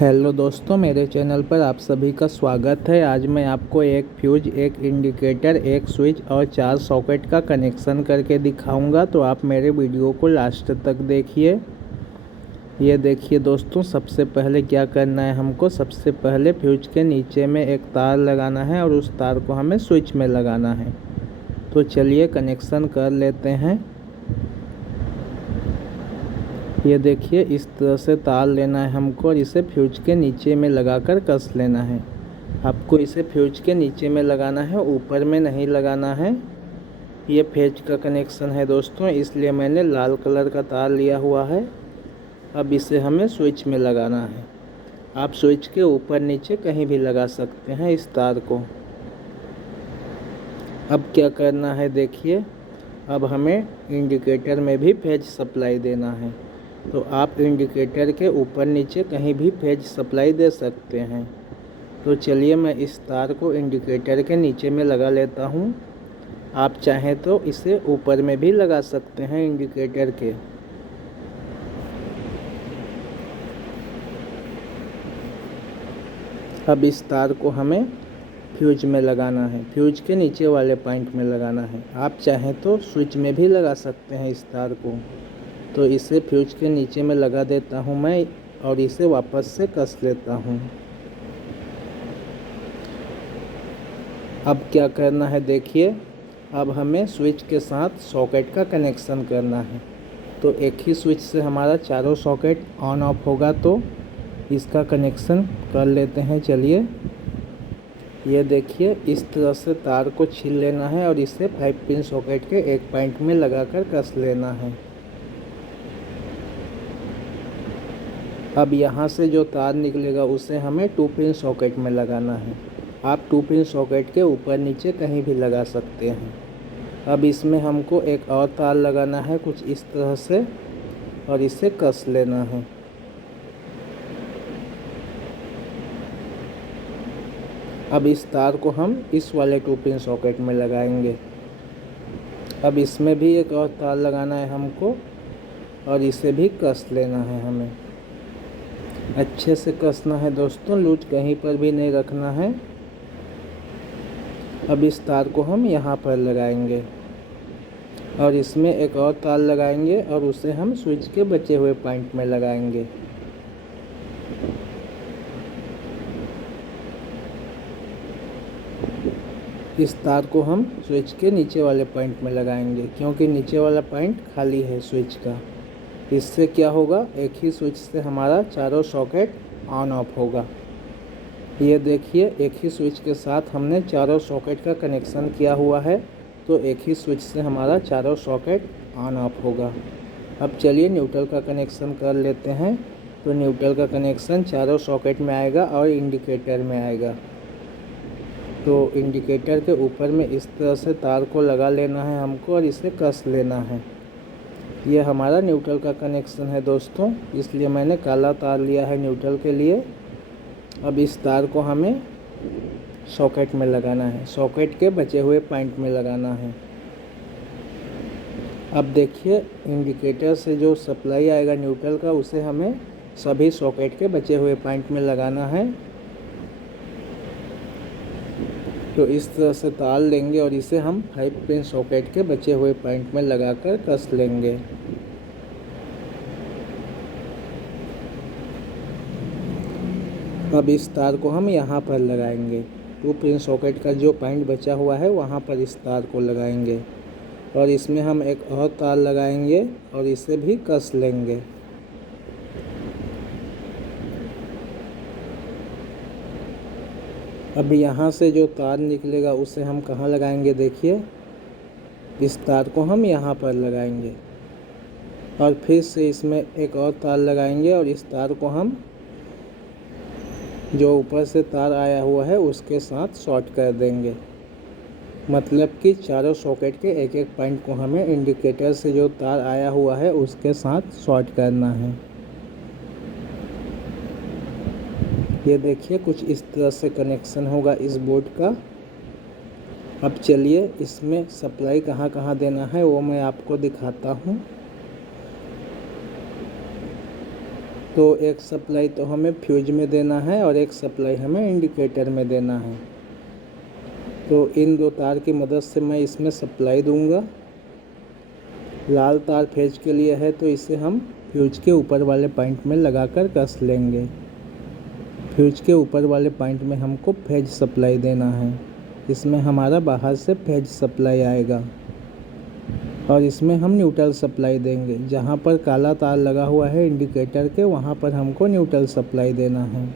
Hello दोस्तों, मेरे channel पर आप सभी का स्वागत है। आज मैं आपको एक फ्यूज, एक इंडिकेटर, एक स्विच और 4 सॉकेट का कनेक्शन करके दिखाऊंगा। तो आप मेरे वीडियो को लास्ट तक देखिए। ये देखिए दोस्तों, सबसे पहले क्या करना है हमको, सबसे पहले फ्यूज के नीचे में एक तार लगाना है और उस तार को हमें स्विच में लगाना है। तो चलिए कनेक्शन कर लेते हैं। ये देखिए, इस तरह से तार लेना है हमको और इसे फ्यूज के नीचे में लगाकर कस लेना है। आपको इसे फ्यूज के नीचे में लगाना है, ऊपर में नहीं लगाना है। ये फ्यूज का कनेक्शन है दोस्तों, इसलिए मैंने लाल कलर का तार लिया हुआ है। अब इसे हमें स्विच में लगाना है। आप स्विच के ऊपर नीचे कहीं भी लगा सकते हैं इस तार को। अब क्या करना है देखिए, अब हमें इंडिकेटर में भी फेज सप्लाई देना है। तो आप इंडिकेटर के ऊपर नीचे कहीं भी फेज सप्लाई दे सकते हैं। तो चलिए मैं इस तार को इंडिकेटर के नीचे में लगा लेता हूँ। आप चाहें तो इसे ऊपर में भी लगा सकते हैं इंडिकेटर के। अब इस तार को हमें फ्यूज में लगाना है, फ्यूज के नीचे वाले पॉइंट में लगाना है। आप चाहें तो स्विच में भी लगा सकते हैं इस तार को। तो इसे फ्यूज के नीचे में लगा देता हूं मैं और इसे वापस से कस लेता हूं। अब क्या करना है देखिए, अब हमें स्विच के साथ सॉकेट का कनेक्शन करना है। तो एक ही स्विच से हमारा चारों सॉकेट ऑन ऑफ होगा। तो इसका कनेक्शन कर लेते हैं। चलिए, ये देखिए, इस तरह से तार को छील लेना है और इसे 5 पिन सॉकेट के एक पॉइंट में लगाकर कस लेना है। अब यहाँ से जो तार निकलेगा उसे हमें 2 पिन सॉकेट में लगाना है। आप 2 पिन सॉकेट के ऊपर नीचे कहीं भी लगा सकते हैं। अब इसमें हमको एक और तार लगाना है कुछ इस तरह से और इसे कस लेना है। अब इस तार को हम इस वाले 2 पिन सॉकेट में लगाएंगे। अब इसमें भी एक और तार लगाना है हमको और इसे भी कस लेना है हमें। अच्छे से कसना है दोस्तों, लूज कहीं पर भी नहीं रखना है। अब इस तार को हम यहाँ पर लगाएंगे और इसमें एक और तार लगाएंगे और उसे हम स्विच के बचे हुए पॉइंट में लगाएंगे। इस तार को हम स्विच के नीचे वाले पॉइंट में लगाएंगे, क्योंकि नीचे वाला पॉइंट खाली है स्विच का। इससे क्या होगा, एक ही स्विच से हमारा चारों सॉकेट ऑन ऑफ होगा। ये देखिए, एक ही स्विच के साथ हमने चारों सॉकेट का कनेक्शन किया हुआ है। तो एक ही स्विच से हमारा चारों सॉकेट ऑन ऑफ होगा। अब चलिए न्यूट्रल का कनेक्शन कर लेते हैं। तो न्यूट्रल का कनेक्शन चारों सॉकेट में आएगा और इंडिकेटर में आएगा। तो इंडिकेटर के ऊपर में इस तरह से तार को लगा लेना है हमको और इसे कस लेना है। ये हमारा न्यूट्रल का कनेक्शन है दोस्तों, इसलिए मैंने काला तार लिया है न्यूट्रल के लिए। अब इस तार को हमें सॉकेट में लगाना है, सॉकेट के बचे हुए पॉइंट में लगाना है। अब देखिए, इंडिकेटर से जो सप्लाई आएगा न्यूट्रल का उसे हमें सभी सॉकेट के बचे हुए पॉइंट में लगाना है। तो इस तरह से तार लेंगे और इसे हम 5 पिन सॉकेट के बचे हुए पॉइंट में लगाकर कस लेंगे। अब इस तार को हम यहाँ पर लगाएंगे। 2 पिन सॉकेट का जो पॉइंट बचा हुआ है वहाँ पर इस तार को लगाएंगे और इसमें हम एक और तार लगाएंगे और इसे भी कस लेंगे। अब यहाँ से जो तार निकलेगा उसे हम कहाँ लगाएंगे देखिए, इस तार को हम यहाँ पर लगाएंगे और फिर से इसमें एक और तार लगाएंगे और इस तार को हम जो ऊपर से तार आया हुआ है उसके साथ शॉर्ट कर देंगे। मतलब कि चारों सॉकेट के एक एक पॉइंट को हमें इंडिकेटर से जो तार आया हुआ है उसके साथ शॉर्ट करना है। ये देखिए, कुछ इस तरह से कनेक्शन होगा इस बोर्ड का। अब चलिए, इसमें सप्लाई कहाँ कहाँ देना है वो मैं आपको दिखाता हूँ। तो एक सप्लाई तो हमें फ्यूज में देना है और एक सप्लाई हमें इंडिकेटर में देना है। तो इन दो तार की मदद से मैं इसमें सप्लाई दूंगा। लाल तार फेज के लिए है तो इसे हम फ्यूज के ऊपर वाले पॉइंट में लगाकर कस लेंगे। फ्यूज के ऊपर वाले पॉइंट में हमको फेज सप्लाई देना है। इसमें हमारा बाहर से फेज सप्लाई आएगा और इसमें हम न्यूट्रल सप्लाई देंगे। जहाँ पर काला तार लगा हुआ है इंडिकेटर के, वहाँ पर हमको न्यूट्रल सप्लाई देना है।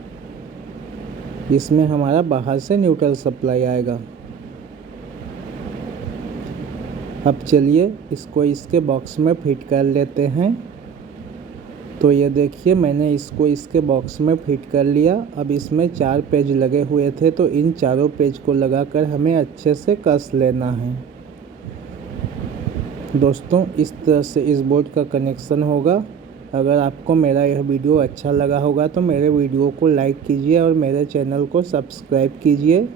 इसमें हमारा बाहर से न्यूट्रल सप्लाई आएगा। अब चलिए इसको इसके बॉक्स में फिट कर लेते हैं। तो ये देखिए मैंने इसको इसके बॉक्स में फिट कर लिया। अब इसमें 4 पेज लगे हुए थे तो इन चारों पेज को लगाकर हमें अच्छे से कस लेना है। दोस्तों इस तरह से इस बोर्ड का कनेक्शन होगा। अगर आपको मेरा यह वीडियो अच्छा लगा होगा तो मेरे वीडियो को लाइक कीजिए और मेरे चैनल को सब्सक्राइब कीजिए।